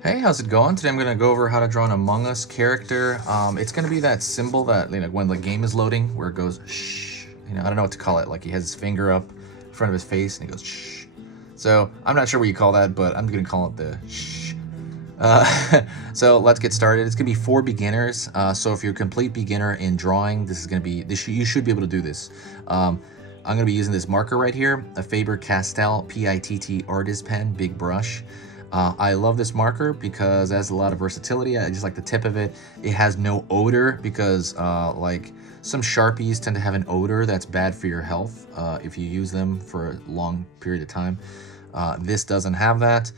Hey, how's it going? Today I'm going to go over how to draw an Among Us character. It's going to be that symbol that, when the game is loading, where it goes shh. I don't know what to call it. Like he has his finger up in front of his face and he goes shh. So I'm not sure what you call that, but I'm going to call it the shh. So let's get started. It's going to be for beginners. So if you're a complete beginner in drawing, this is going to be, you should be able to do this. I'm going to be using this marker right here, a Faber-Castell PITT artist pen, big brush. I love this marker because it has a lot of versatility. I just like the tip of it. It has no odor because like some Sharpies tend to have an odor that's bad for your health if you use them for a long period of time. This doesn't have that.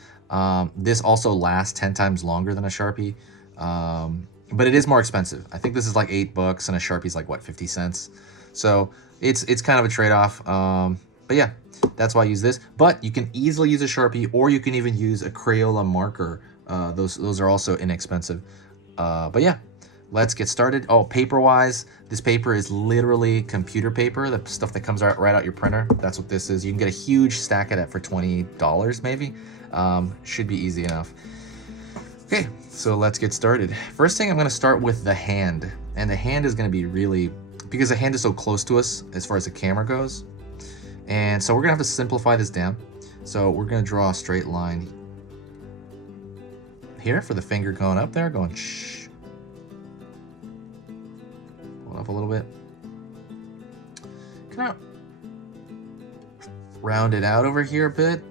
This also lasts 10 times longer than a Sharpie, but it is more expensive. I think this is like $8 and a Sharpie's like what, 50 cents. So it's kind of a trade-off. But yeah, that's why I use this. But you can easily use a Sharpie, or you can even use a Crayola marker. Those are also inexpensive. But yeah, let's get started. Oh, paper-wise, this paper is literally computer paper, the stuff that comes right out your printer. That's what this is. You can get a huge stack of that for $20 maybe. Should be easy enough. Okay, so let's get started. First thing, I'm going to start with the hand. And the hand is going to be really, because the hand is so close to us as far as the camera goes. And so we're gonna have to simplify this down. So we're gonna draw a straight line here for the finger going up there, going shh. Pull it up a little bit. Kind of round it out over here a bit.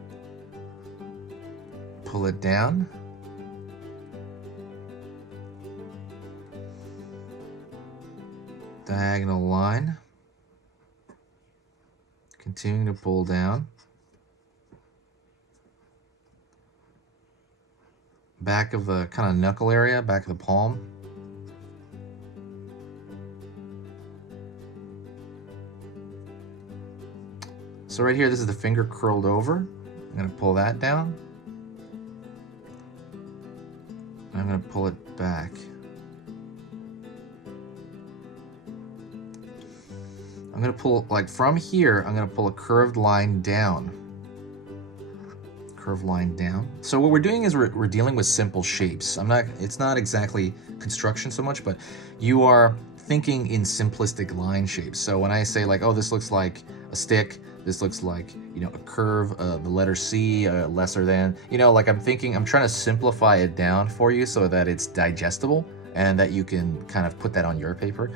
Pull it down. Diagonal line. Continuing to pull down. Back of the kind of knuckle area, back of the palm. So right here, this is the finger curled over. I'm going to pull that down. I'm going to pull it back. I'm going to pull, like from here, I'm going to pull a curved line down. Curved line down. So what we're doing is we're dealing with simple shapes. It's not exactly construction so much, but you are thinking in simplistic line shapes. So when I say like, oh, this looks like a stick, this looks like, a curve, the letter C, lesser than, like I'm trying to simplify it down for you so that it's digestible and that you can kind of put that on your paper.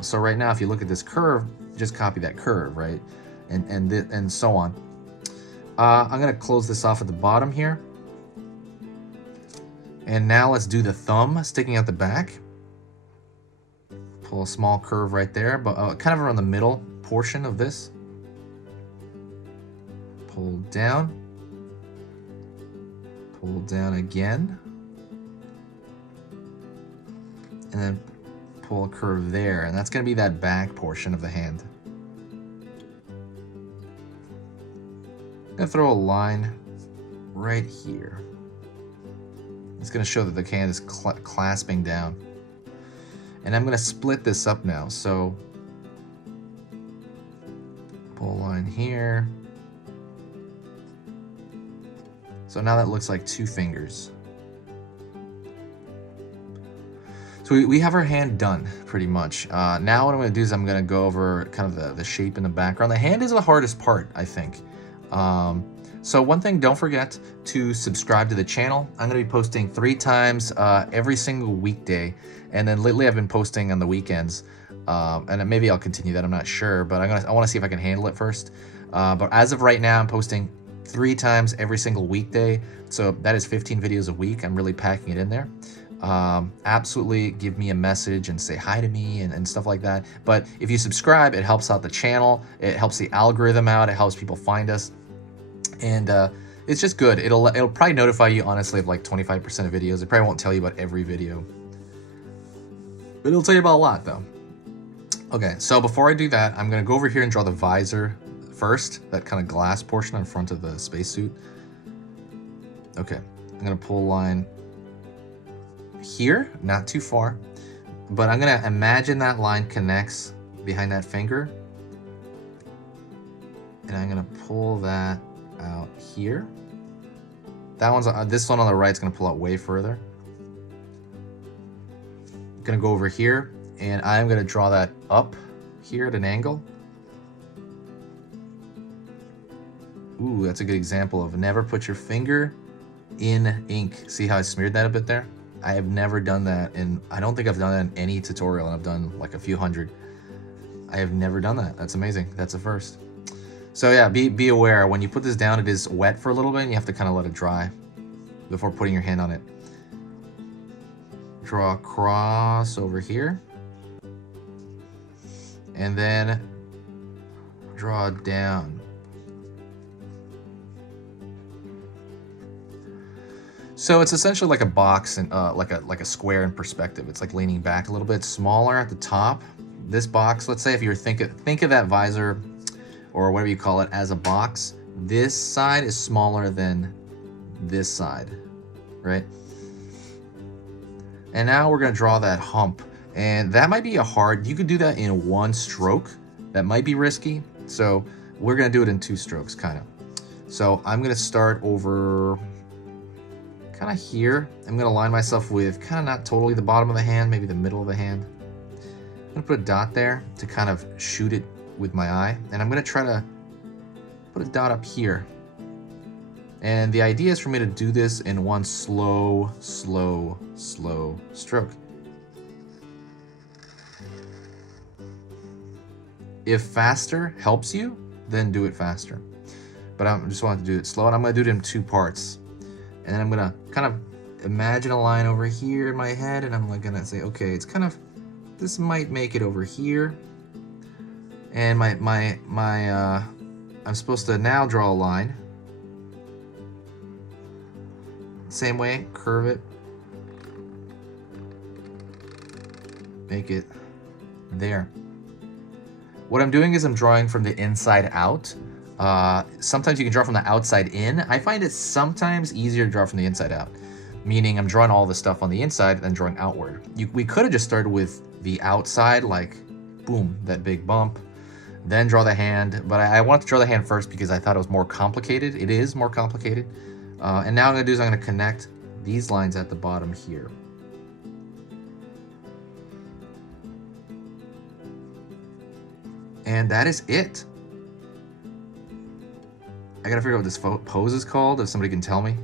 So right now, if you look at this curve, just copy that curve, right? And so on. I'm gonna close this off at the bottom here. And now let's do the thumb sticking out the back. Pull a small curve right there, but kind of around the middle portion of this. Pull down. Pull down again. And then pull a curve there, and that's going to be that back portion of the hand. I'm going to throw a line right here. It's going to show that the hand is clasping down. And I'm going to split this up now. So pull a line here. So now that looks like two fingers. So we have our hand done pretty much. Now what I'm going to do is I'm going to go over kind of the shape in the background. The hand is the hardest part, I think. So one thing, don't forget to subscribe to the channel. I'm going to be posting 3 times every single weekday. And then lately I've been posting on the weekends. And maybe I'll continue that, I'm not sure. But I want to see if I can handle it first. But as of right now, I'm posting 3 times every single weekday. So that is 15 videos a week. I'm really packing it in there. Absolutely give me a message and say hi to me and stuff like that. But if you subscribe, it helps out the channel, it helps the algorithm out, it helps people find us, and it's just good. It'll probably notify you honestly of like 25% of videos. It probably won't tell you about every video, but it'll tell you about a lot though. Okay, so before I do that, I'm gonna go over here and draw the visor first, that kind of glass portion in front of the spacesuit. Okay, I'm gonna pull a line here, not too far, but I'm gonna imagine that line connects behind that finger, and I'm gonna pull that out here. That one's this one on the right is gonna pull out way further. I'm gonna go over here, and I'm gonna draw that up here at an angle. Ooh, that's a good example of never put your finger in ink. See how I smeared that a bit there? I have never done that, and I don't think I've done that in any tutorial, and I've done like a few hundred. I have never done that. That's amazing. That's a first. So yeah, be aware when you put this down, it is wet for a little bit, and you have to kind of let it dry before putting your hand on it. Draw a cross over here, and then draw down. So it's essentially like a box and like a square in perspective. It's like leaning back a little bit, smaller at the top. This box, let's say if you were think of that visor or whatever you call it as a box, this side is smaller than this side, right? And now we're gonna draw that hump, and that might be you could do that in one stroke. That might be risky, so we're gonna do it in 2 strokes, kind of. So I'm gonna start over kind of here. I'm gonna line myself with kind of not totally the bottom of the hand, maybe the middle of the hand. I'm gonna put a dot there to kind of shoot it with my eye, and I'm gonna try to put a dot up here. And the idea is for me to do this in one slow stroke. If faster helps you, then do it faster. But I just wanted to do it slow, and I'm gonna do it in 2 parts. And then I'm gonna kind of imagine a line over here in my head, and I'm like gonna say, okay, it's kind of, this might make it over here. And I'm supposed to now draw a line. Same way, curve it. Make it there. What I'm doing is I'm drawing from the inside out. Sometimes you can draw from the outside in. I find it sometimes easier to draw from the inside out, meaning I'm drawing all the stuff on the inside and drawing outward. We could have just started with the outside, like boom, that big bump, then draw the hand, but I wanted to draw the hand first because I thought it was more complicated. It is more complicated. And now what I'm gonna do is I'm gonna connect these lines at the bottom here. And that is it. I gotta figure out what this pose is called, if somebody can tell me.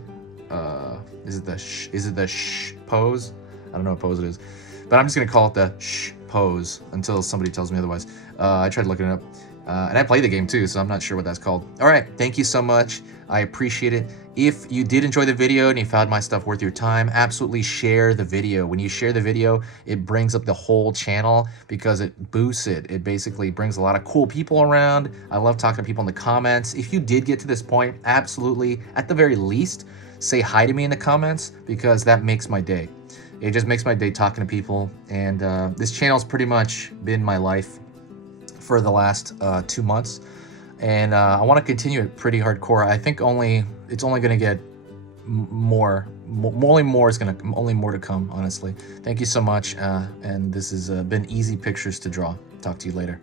Is it the shh pose? I don't know what pose it is. But I'm just gonna call it the shh pose until somebody tells me otherwise. I tried looking it up. And I play the game too, so I'm not sure what that's called. All right, thank you so much. I appreciate it. If you did enjoy the video and you found my stuff worth your time, absolutely share the video. When you share the video, it brings up the whole channel because it boosts it. It basically brings a lot of cool people around. I love talking to people in the comments. If you did get to this point, absolutely, at the very least, say hi to me in the comments because that makes my day. It just makes my day talking to people. And this channel's pretty much been my life for the last 2 months. And I want to continue it pretty hardcore. I think it's only going to get more to come, honestly. Thank you so much. And this has been easy pictures to draw. Talk to you later.